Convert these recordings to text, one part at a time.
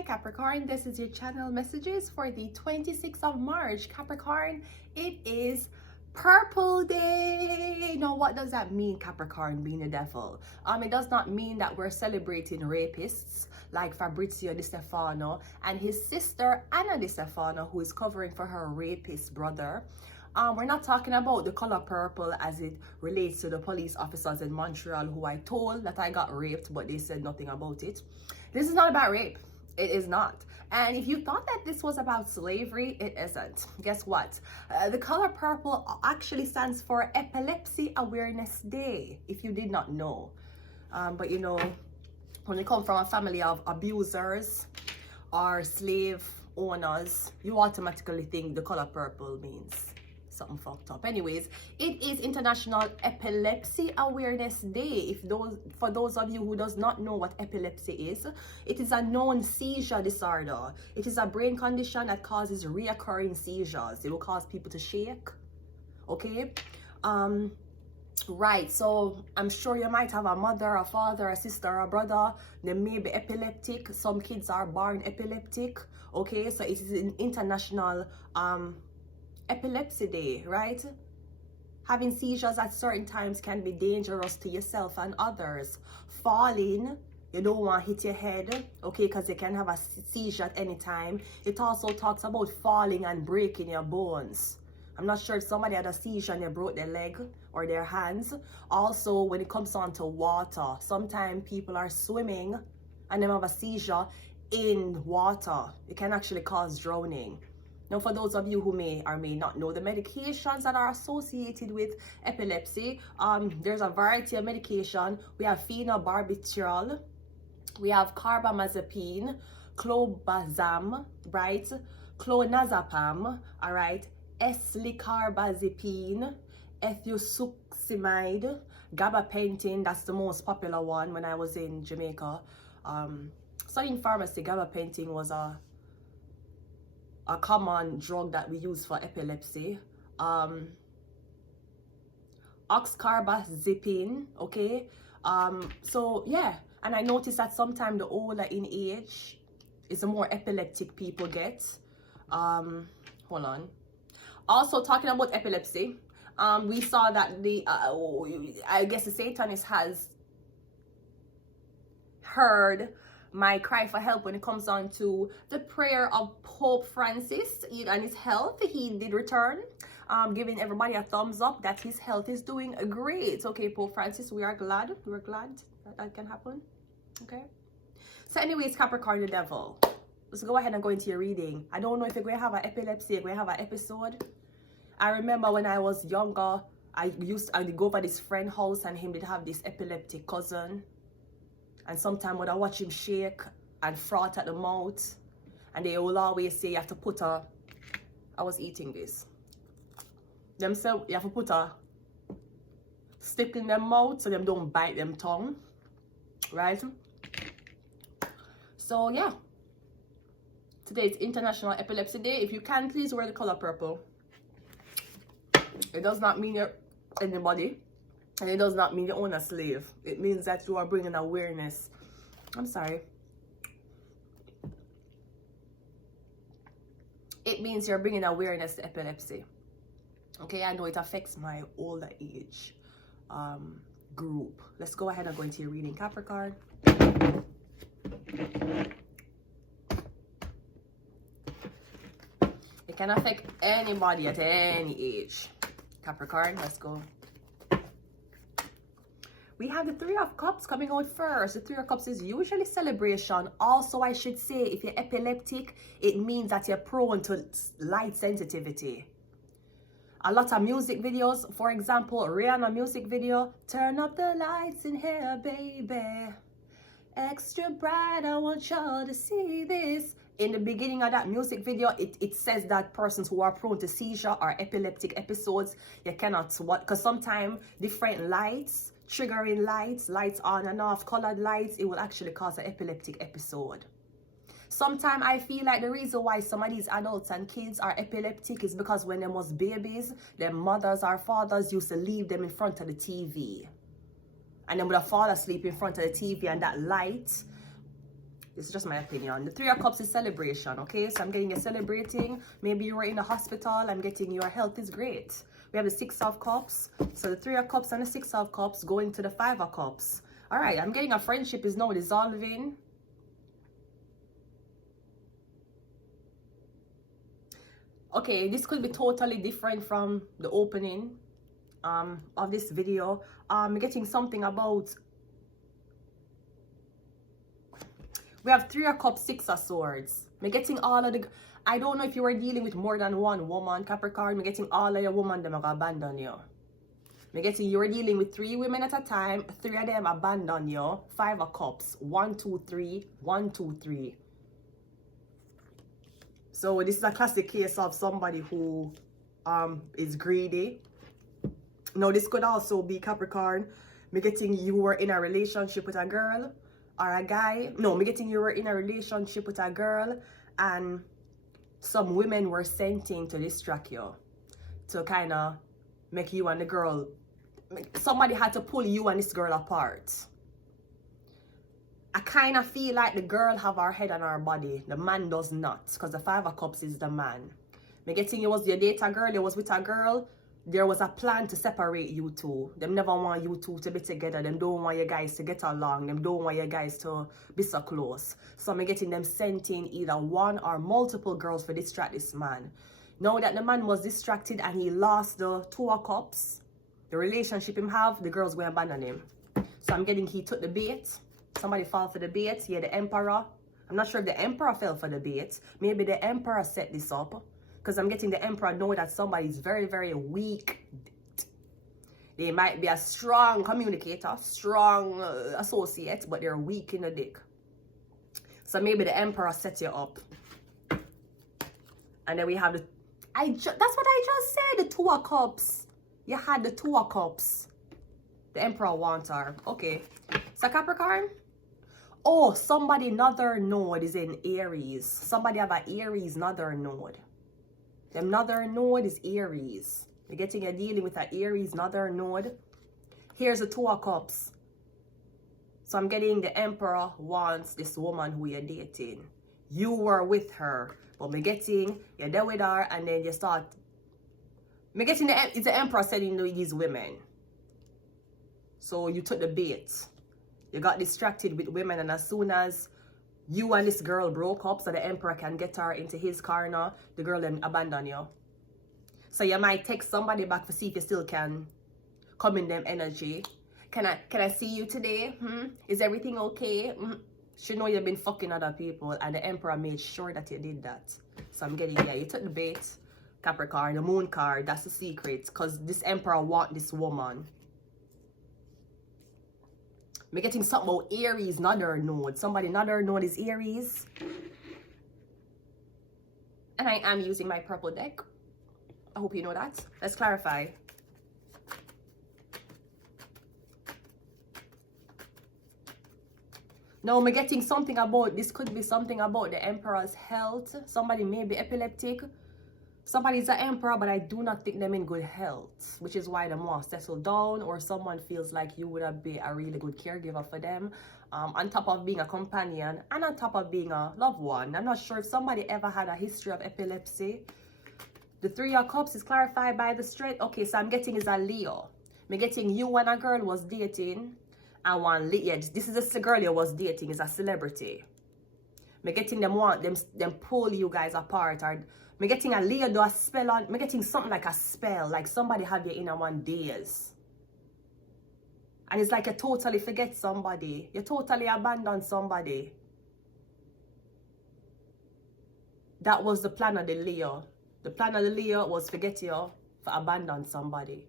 Hi Capricorn, this is your channel messages for the 26th of March. Capricorn, it is Purple Day. Now what does that mean, Capricorn, being the devil? It does not mean that we're celebrating rapists like Fabrizio Di Stefano and his sister Anna Di Stefano, who is covering for her rapist brother. We're not talking about the color purple as it relates to the police officers in Montreal who I told that I got raped, but they said nothing about it. This is not about rape. It is not. And if you thought that this was about slavery, it isn't. Guess what? The color purple actually stands for Epilepsy Awareness Day, if you did not know. But you know, when you come from a family of abusers or slave owners, you automatically think the color purple means something fucked up. Anyways, it is International Epilepsy Awareness Day. For those of you who does not know what epilepsy is, it is a known seizure disorder. It is a brain condition that causes reoccurring seizures. It will cause people to shake. Okay, right, so I'm sure you might have a mother, a father, a sister, a brother. They may be epileptic. Some kids are born epileptic. Okay, so it is an international Epilepsy Day, right? Having seizures at certain times can be dangerous to yourself and others. Falling, you don't want to hit your head, okay, because you can have a seizure at any time. It also talks about falling and breaking your bones. I'm not sure if somebody had a seizure and they broke their leg or their hands. Also, when it comes on to water, sometimes people are swimming and they have a seizure in water. It can actually cause drowning. Now, for those of you who may or may not know the medications that are associated with epilepsy, there's a variety of medication. We have phenobarbital, we have carbamazepine, clobazam, right? Clonazepam, all right? Eslicarbazepine, ethosuximide, gabapentin. That's the most popular one when I was in Jamaica. Studying pharmacy, gabapentin was a common drug that we use for epilepsy. Oxcarbazepine, okay. So yeah, and I noticed that sometimes the older in age is the more epileptic people get. Hold on. Also, talking about epilepsy, we saw that the I guess the Satanist has heard my cry for help when it comes on to the prayer of Pope Francis and his health. He did return, giving everybody a thumbs up that his health is doing great. Okay, Pope Francis, we're glad that can happen. Okay, so anyways, Capricorn, the devil, let's go ahead and go into your reading. I don't know if you're going to have an epilepsy, you're going to have an episode. I remember when I was younger, I would go over this friend's house and him did have this epileptic cousin. And sometimes when I watch him shake and froth at the mouth, and they will always say you have to put a, I was eating this. Them say you have to put a stick in their mouth so them don't bite them tongue, right? So yeah, today is International Epilepsy Day. If you can, please wear the color purple. It does not mean you're anybody. And it does not mean you own a slave. It means that you are bringing awareness. I'm sorry. It means you're bringing awareness to epilepsy. Okay, I know it affects my older age group. Let's go ahead and go into your reading, Capricorn. It can affect anybody at any age. Capricorn, let's go. We have the Three of Cups coming out first. The Three of Cups is usually celebration. Also, I should say, if you're epileptic, it means that you're prone to light sensitivity. A lot of music videos, for example, Rihanna music video, turn up the lights in here, baby. Extra bright, I want y'all to see this. In the beginning of that music video, it says that persons who are prone to seizure or epileptic episodes, you cannot watch, because sometimes different lights, triggering lights on and off, colored lights, it will actually cause an epileptic episode. Sometimes I feel like the reason why some of these adults and kids are epileptic is because when they was babies, their mothers or fathers used to leave them in front of the TV. And then would fall asleep in front of the TV and that light It's just my opinion. The Three of Cups is celebration, okay? So I'm getting you celebrating. Maybe you were in the hospital. I'm getting your health is great. We have the Six of Cups. So the Three of Cups and the Six of Cups going to the Five of Cups. All right, I'm getting a friendship is now dissolving. Okay, this could be totally different from the opening of this video. I'm getting something about, we have Three of Cups, Six of Swords. I'm getting all of the, I don't know if you were dealing with more than one woman, Capricorn. I'm getting all of your women, them are gonna abandon you. I'm getting you were dealing with 3 women at a time. 3 of them abandon you. 5 of Cups. 1, 2, 3. 1, 2, 3. So this is a classic case of somebody who is greedy. Now this could also be Capricorn. Me getting you were in a relationship with a girl or a guy. No, me getting you were in a relationship with a girl and some women were sent in to distract you, to kind of make you and the girl, somebody had to pull you and this girl apart. I kind of feel like the girl have her head on her body. The man does not, because the Five of Cups is the man. Me getting you was your date a girl, you was with a girl. There was a plan to separate you two. Them never want you two to be together. Them don't want you guys to get along. Them don't want you guys to be so close. So me getting them sent in either one or multiple girls to distract this man. Now that the man was distracted and he lost the Two of Cups, the relationship him have, the girls will abandon him. So I'm getting he took the bait. Somebody fall for the bait. Yeah, the Emperor. I'm not sure if the Emperor fell for the bait. Maybe the Emperor set this up. Because I'm getting the Emperor know that somebody is very, very weak. They might be a strong communicator, strong associate, but they're weak in the dick. So maybe the Emperor set you up. And then we have the... that's what I just said, the Two of Cups. You had the Two of Cups. The Emperor wants her. Okay. So Capricorn. Oh, somebody northern node is in Aries. Somebody have an Aries northern node. The northern node is Aries. You're dealing with an Aries northern node. Here's the Two of Cups. So I'm getting the Emperor wants this woman who you're dating. You were with her, but me getting you're there with her, and then you start. Me getting it's the Emperor sending these women. So you took the bait. You got distracted with women, and as soon as you and this girl broke up so the Emperor can get her into his corner, the girl then abandon you. So you might text somebody back to see if you still can come in them energy. Can I see you today? Is everything okay? She know you've been fucking other people, and the Emperor made sure that you did that. So I'm getting, yeah, you took the bait, Capricorn, the Moon card, that's the secret, because this Emperor want this woman. We're getting something about Aries, northern node. Somebody northern node is Aries. And I am using my purple deck. I hope you know that. Let's clarify. Now we're getting something about, this could be something about the Emperor's health. Somebody may be epileptic. Somebody's an Emperor, but I do not think them in good health, which is why they want to settle down, or someone feels like you would have been a really good caregiver for them, on top of being a companion and on top of being a loved one. I'm not sure if somebody ever had a history of epilepsy. The Three of Cups is clarified by the straight. Okay, so I'm getting is a Leo. I'm getting you and a girl was dating, and one Leo. Yeah, this is the girl you was dating is a celebrity. I'm getting them want them pull you guys apart, or I'm getting a Leo do a spell on. I'm getting something like a spell, like somebody have you in a 1 days. And it's like you totally forget somebody. You totally abandon somebody. That was the plan of the Leo. The plan of the Leo was forget you for abandon somebody.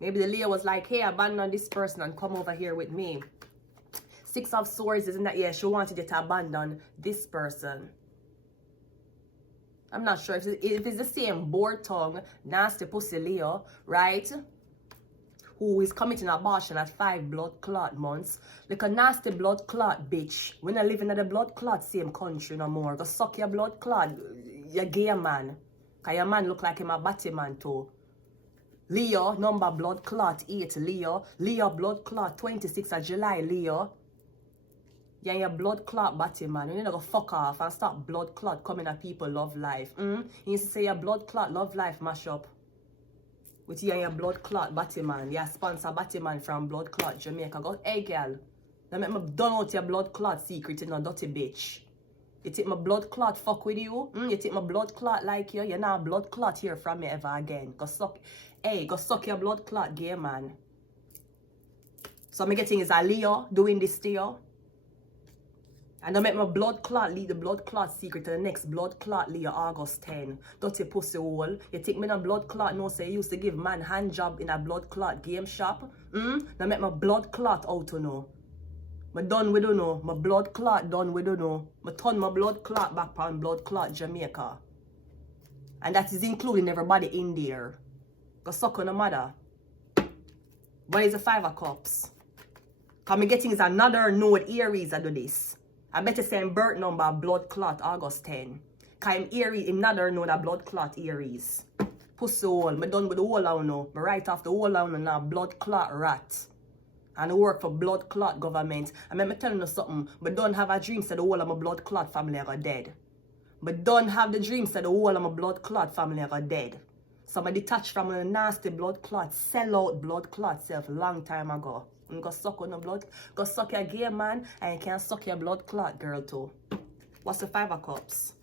Maybe the Leo was like, hey, abandon this person and come over here with me. Six of Swords, isn't that? Yeah, she wanted you to abandon this person. I'm not sure if it's the same bored tongue, nasty pussy Leo, right? Who is committing abortion at 5 blood clot months. Like a nasty blood clot bitch. We're not living in the blood clot same country no more. Go suck your blood clot, you gay man. Cause your man look like him a batty man too. Leo, number blood clot 8, Leo. Leo blood clot 26 of July, Leo. Yeah, your blood clot body, man. You need to go fuck off and stop blood clot coming at people love life. You need to say your blood clot love life mash up. With you and your blood clot body, man. Your sponsor body, man, from blood clot Jamaica. Go, hey, girl. Now make me done out your blood clot secret, you know, dirty bitch. You think my blood clot fuck with you? You think my blood clot like you? You're not blood clot here from me ever again. Go suck, hey, go suck your blood clot gay, man. So I'm getting is a Leo doing this to you. And I make my blood clot lead the blood clot secret to the next blood clot Leo August 10. Dirty pussy hole. You think me no blood clot no say you used to give man hand job in a blood clot game shop? Now make my blood clot out to know. Me done with you know. My blood clot done with you know. Me turn my blood clot back on blood clot Jamaica. And that is including everybody in there. Go suck on the mother. What is the 5 of Cups? Cause me getting is another node Aries I do this. I better say birth number blood clot August 10. Cause I'm Aries, another node a blood clot Aries. Pussy hole. Me done with the whole out now. Me right off the whole out now blood clot rat. And I work for blood clot government. And me telling you something. But don't have a dream that the whole of my blood clot family are dead. But don't have the dream that the whole of my blood clot family are dead. So I detached from a nasty blood clot, sell out blood clot self long time ago. And go suck on the blood, go suck your gay man, and you can suck your blood clot girl too. What's the 5 of Cups?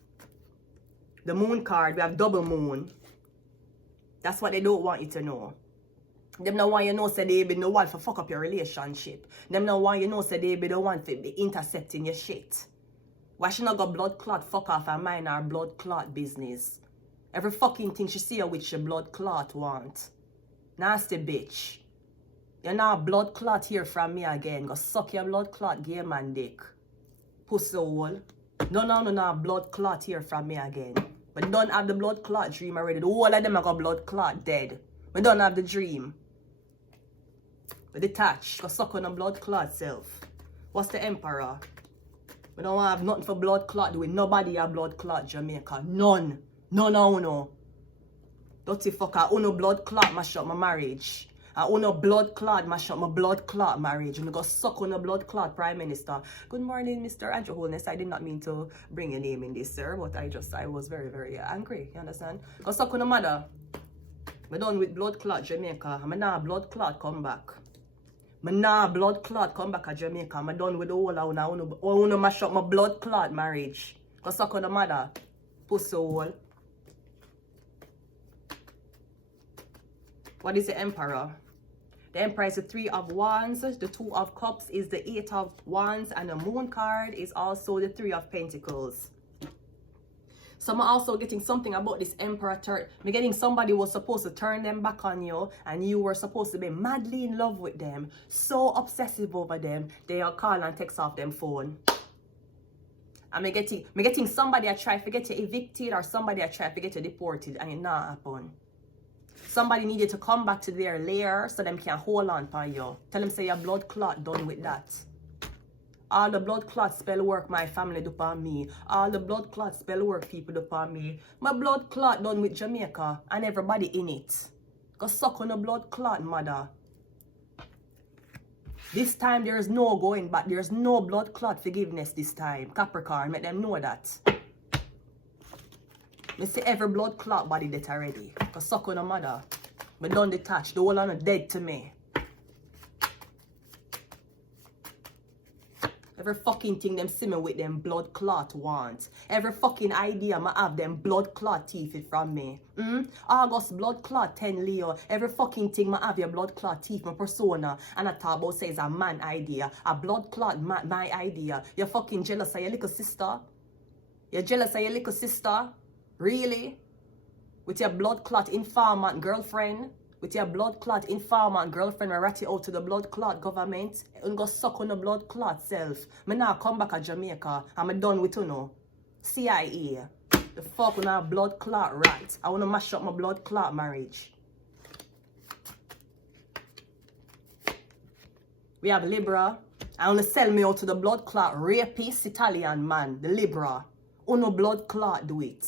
The moon card, we have double moon. That's what they don't want you to know. Them don't want you to know say they be the one for fuck up your relationship. Them don't want you to know say they be the one for be intercepting your shit. Why she not got blood clot fuck off and mind our blood clot business? Every fucking thing she see her with your blood clot want. Nasty bitch. You're not blood clot here from me again. Go suck your blood clot gay man dick. Pussy hole. No blood clot here from me again. But don't have the blood clot dream already. The whole of them are got blood clot dead. But don't have the dream. But detach. Go suck on the blood clot self. What's the Emperor? We don't have nothing for blood clot doing. Nobody have blood clot Jamaica. None. No. Dirty fucker. Uno blood clot mash up my marriage. I own a blood clot mash up my blood clot marriage. And I go suck on a blood clot Prime Minister. Good morning, Mr. Andrew Holness. I did not mean to bring your name in this, sir. But I was very, very angry. You understand? Go suck on a mother. I'm done with blood clot Jamaica. I'm not blood clot come back. I'm not blood clot come back at Jamaica. I'm done with the whole I want to mash up my blood clot marriage. Go suck on a mother. Pussy hole. What is the Emperor? The Emperor is the 3 of Wands. The 2 of Cups is the 8 of Wands. And the Moon card is also the 3 of Pentacles. So I'm also getting something about this Emperor turn. I'm getting somebody was supposed to turn them back on you. And you were supposed to be madly in love with them. So obsessive over them. They are call and text off them phone. I'm getting somebody I try to get you evicted. Or somebody I try to get you deported. And it not happen. Somebody needed to come back to their lair so them can hold on for you. Tell them say your blood clot done with that. All the blood clot spell work my family do for me. All the blood clot spell work people do for me. My blood clot done with Jamaica and everybody in it. Go suck on the blood clot, mother. This time there is no going back. There is no blood clot forgiveness this time. Capricorn, make them know that. I see every blood clot body that already. Cause suck on a mother. But don't detach. The whole of them dead to me. Every fucking thing them see me with them blood clot want. Every fucking idea I have them blood clot teeth from me. August blood clot 10 Leo. Every fucking thing I have your blood clot teeth, my persona. And I talk about says a man idea. A blood clot my idea. You're fucking jealous of your little sister. You're jealous of your little sister. Really? With your blood clot informant girlfriend? With your blood clot informant girlfriend, I rat you out to the blood clot government and go suck on the blood clot self. Me now come back to Jamaica and I'm done with you now. CIA. The fuck when I have blood clot right. I want to mash up my blood clot marriage. We have Libra. I want to sell me out to the blood clot rapist Italian man. The Libra. Uno blood clot do it.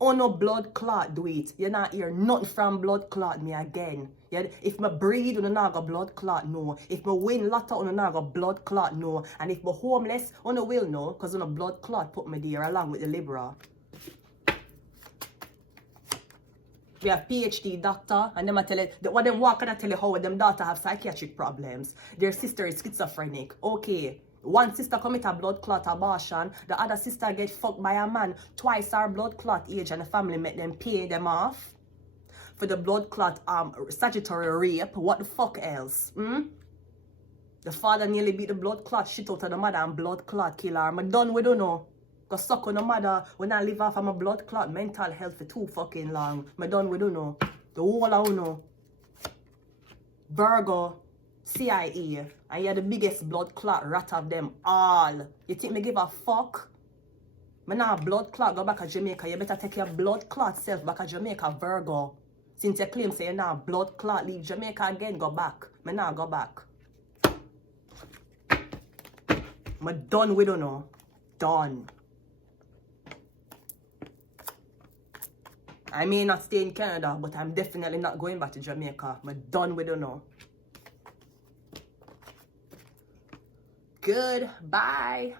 Oh no, blood clot do it. You not hear nothing from blood clot me again. Yeah, if my breed on a blood clot no. If my win lotta on a blood clot no. And if my homeless on a will no, cause on a blood clot put me there along with the Libra. We have PhD doctor, and them I tell it, what them walk and I tell you how them daughter have psychiatric problems. Their sister is schizophrenic. Okay. One sister commit a blood clot abortion, the other sister get fucked by a man twice her blood clot age, and the family make them pay them off for the blood clot statutory rape. What the fuck else? The father nearly beat the blood clot shit out of the mother and blood clot kill her. I'm done with you know. Cause suck on the mother when I live off of my blood clot mental health for too fucking long. I'm done with you know. The whole of you know. Virgo, CIA, and you're the biggest blood clot rat of them all. You think me give a fuck? Me nah blood clot go back to Jamaica. You better take your blood clot self back to Jamaica, Virgo. Since you claim say you nah blood clot leave Jamaica again, go back. Me nah go back. Me done with you know. Done. I may not stay in Canada, but I'm definitely not going back to Jamaica. I'm done with you now. Goodbye.